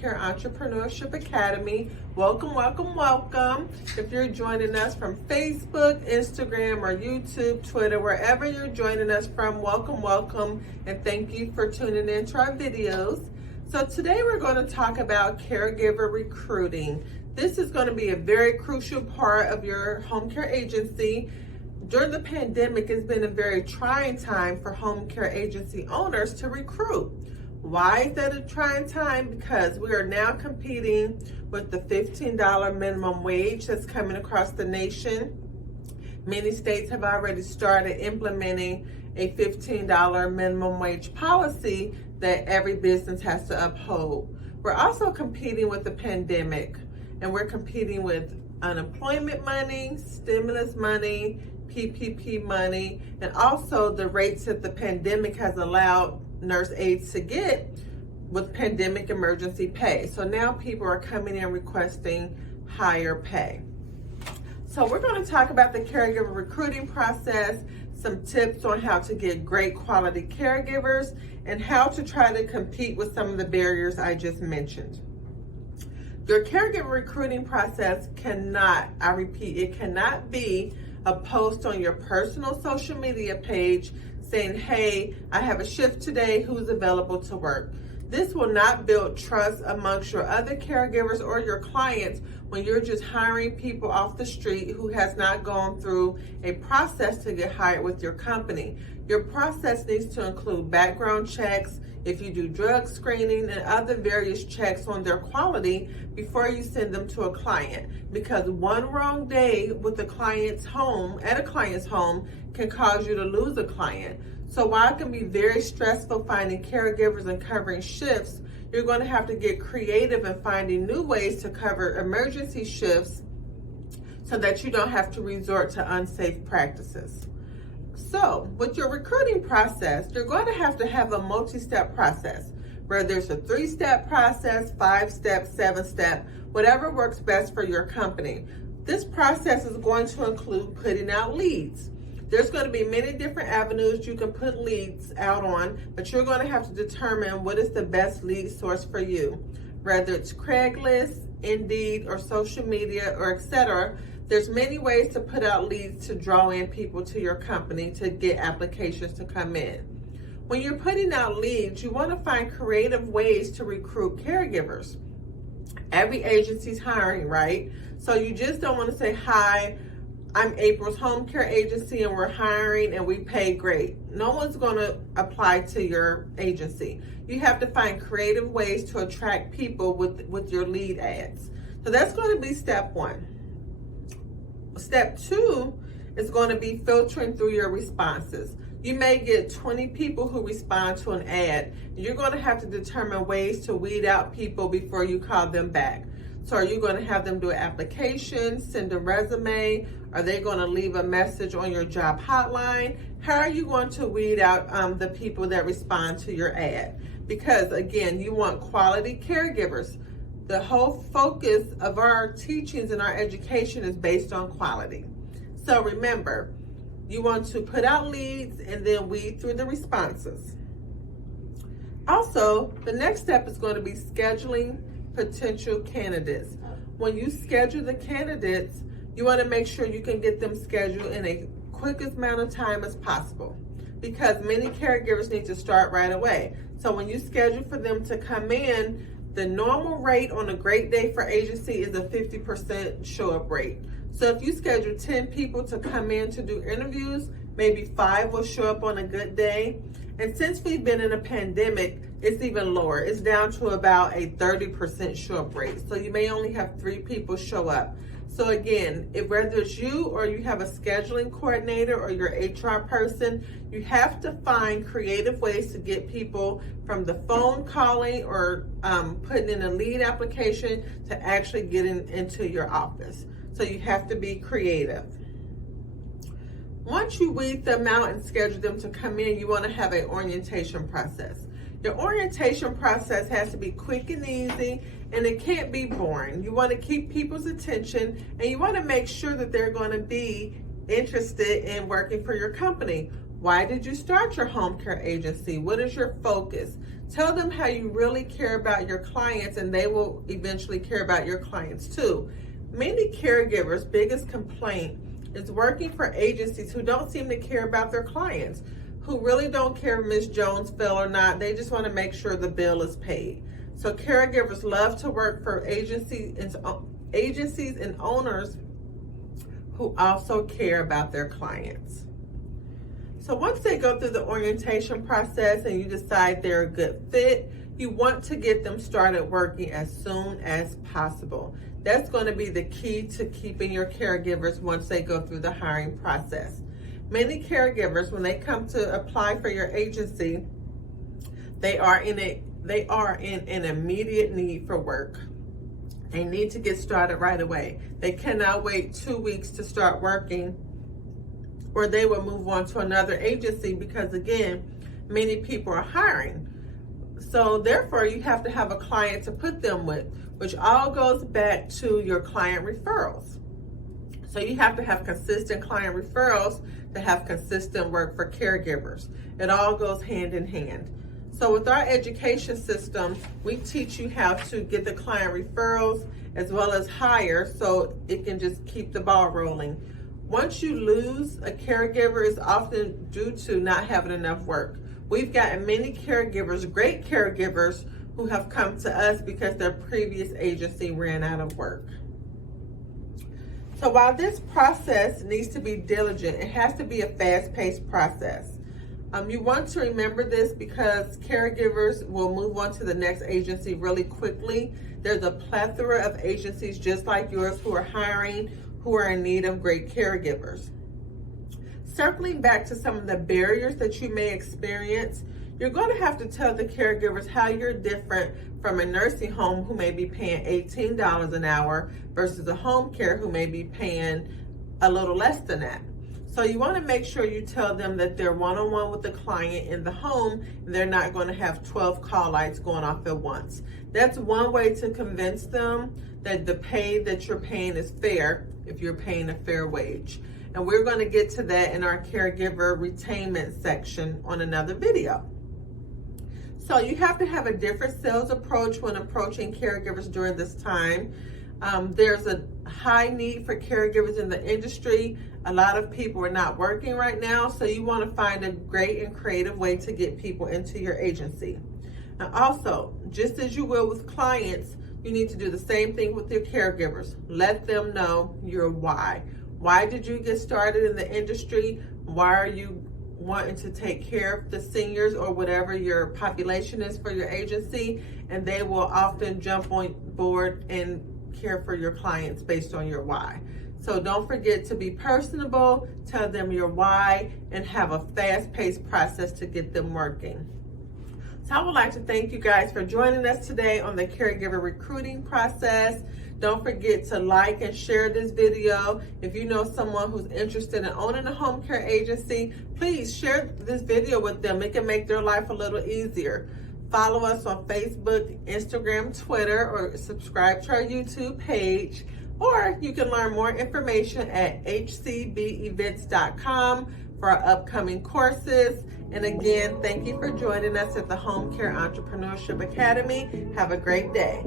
Care Entrepreneurship Academy. Welcome, welcome, welcome. If you're joining us from Facebook, Instagram, or YouTube, Twitter, wherever you're joining us from, welcome, welcome, and thank you for tuning in to our videos. So today we're going to talk about caregiver recruiting. This is going to be a very crucial part of your home care agency. During the pandemic, it's been a very trying time for home care agency owners to recruit. Why is that a trying time? Because we are now competing with the $15 minimum wage that's coming across the nation. Many states have already started implementing a $15 minimum wage policy that every business has to uphold. We're also competing with the pandemic, and we're competing with unemployment money, stimulus money, PPP money, and also the rates that the pandemic has allowed nurse aides to get with pandemic emergency pay. So now people are coming in requesting higher pay. So we're going to talk about the caregiver recruiting process, some tips on how to get great quality caregivers, and how to try to compete with some of the barriers I just mentioned. Your caregiver recruiting process cannot, I repeat, it cannot be a post on your personal social media page saying, hey, I have a shift today, who's available to work. This will not build trust amongst your other caregivers or your clients when you're just hiring people off the street who has not gone through a process to get hired with your company. Your process needs to include background checks, if you do drug screening, and other various checks on their quality before you send them to a client. Because one wrong day with a client's home, at a client's home, can cause you to lose a client. So while it can be very stressful finding caregivers and covering shifts, you're going to have to get creative in finding new ways to cover emergency shifts so that you don't have to resort to unsafe practices. So with your recruiting process, you're going to have a multi-step process, whether it's a 3-step process, 5-step, 7-step, whatever works best for your company. This process is going to include putting out leads. There's going to be many different avenues you can put leads out on, but you're going to have to determine what is the best lead source for you. Whether it's Craigslist, Indeed, or social media, or etc., there's many ways to put out leads to draw in people to your company to get applications to come in. When you're putting out leads, you want to find creative ways to recruit caregivers. Every agency's hiring, right? So you just don't want to say, hi, I'm April's home care agency and we're hiring and we pay great. No one's going to apply to your agency. You have to find creative ways to attract people with your lead ads. So that's going to be step 1. Step 2 is going to be filtering through your responses. You may get 20 people who respond to an ad. You're going to have to determine ways to weed out people before you call them back. So are you going to have them do an application, send a resume? Are they going to leave a message on your job hotline? How are you going to weed out the people that respond to your ad? Because again, you want quality caregivers. The whole focus of our teachings and our education is based on quality. So remember, you want to put out leads and then weed through the responses. Also, the next step is going to be scheduling potential candidates. When you schedule the candidates, you want to make sure you can get them scheduled in a quickest amount of time as possible, because many caregivers need to start right away. So when you schedule for them to come in, the normal rate on a great day for agency is a 50% show-up rate. So if you schedule 10 people to come in to do interviews, maybe 5 will show up on a good day. And since we've been in a pandemic, it's even lower. It's down to about a 30% show-up rate. So you may only have 3 people show up. So again, whether it's you or you have a scheduling coordinator or your HR person, you have to find creative ways to get people from the phone calling or putting in a lead application to actually getting into your office. So you have to be creative. Once you weed them out and schedule them to come in, you want to have an orientation process. Your orientation process has to be quick and easy, and it can't be boring. You want to keep people's attention, and you want to make sure that they're going to be interested in working for your company. Why did you start your home care agency? What is your focus? Tell them how you really care about your clients, and they will eventually care about your clients too. Many caregivers' biggest complaint is working for agencies who don't seem to care about their clients, who really don't care if Ms. Jones fell or not. They just want to make sure the bill is paid. So caregivers love to work for agencies and owners who also care about their clients. So once they go through the orientation process and you decide they're a good fit, you want to get them started working as soon as possible. That's going to be the key to keeping your caregivers once they go through the hiring process. Many caregivers, when they come to apply for your agency, they are in an immediate need for work. They need to get started right away. They cannot wait 2 weeks to start working, or they will move on to another agency because, again, many people are hiring. So therefore, you have to have a client to put them with, which all goes back to your client referrals. So you have to have consistent client referrals to have consistent work for caregivers. It all goes hand in hand. So with our education system, we teach you how to get the client referrals as well as hire, so it can just keep the ball rolling. Once you lose a caregiver, it's often due to not having enough work. We've gotten many caregivers, great caregivers, who have come to us because their previous agency ran out of work. So while this process needs to be diligent, it has to be a fast-paced process. You want to remember this because caregivers will move on to the next agency really quickly. There's a plethora of agencies just like yours who are hiring, who are in need of great caregivers. Circling back to some of the barriers that you may experience, you're going to have to tell the caregivers how you're different from a nursing home who may be paying $18 an hour versus a home care who may be paying a little less than that. So you want to make sure you tell them that they're one-on-one with the client in the home, and they're not going to have 12 call lights going off at once. That's one way to convince them that the pay that you're paying is fair if you're paying a fair wage. And we're going to get to that in our caregiver retainment section on another video. So you have to have a different sales approach when approaching caregivers during this time. There's a high need for caregivers in the industry. A lot of people are not working right now, so you want to find a great and creative way to get people into your agency. Now also, just as you will with clients, you need to do the same thing with your caregivers. Let them know your why. Why did you get started in the industry? Why are you wanting to take care of the seniors or whatever your population is for your agency? And they will often jump on board and care for your clients based on your why. So don't forget to be personable, tell them your why, and have a fast-paced process to get them working. So I would like to thank you guys for joining us today on the caregiver recruiting process. Don't forget to like and share this video. If you know someone who's interested in owning a home care agency, please share this video with them. It can make their life a little easier. Follow us on Facebook, Instagram, Twitter, or subscribe to our YouTube page. Or you can learn more information at hcbevents.com for our upcoming courses. And again, thank you for joining us at the Home Care Entrepreneurship Academy. Have a great day.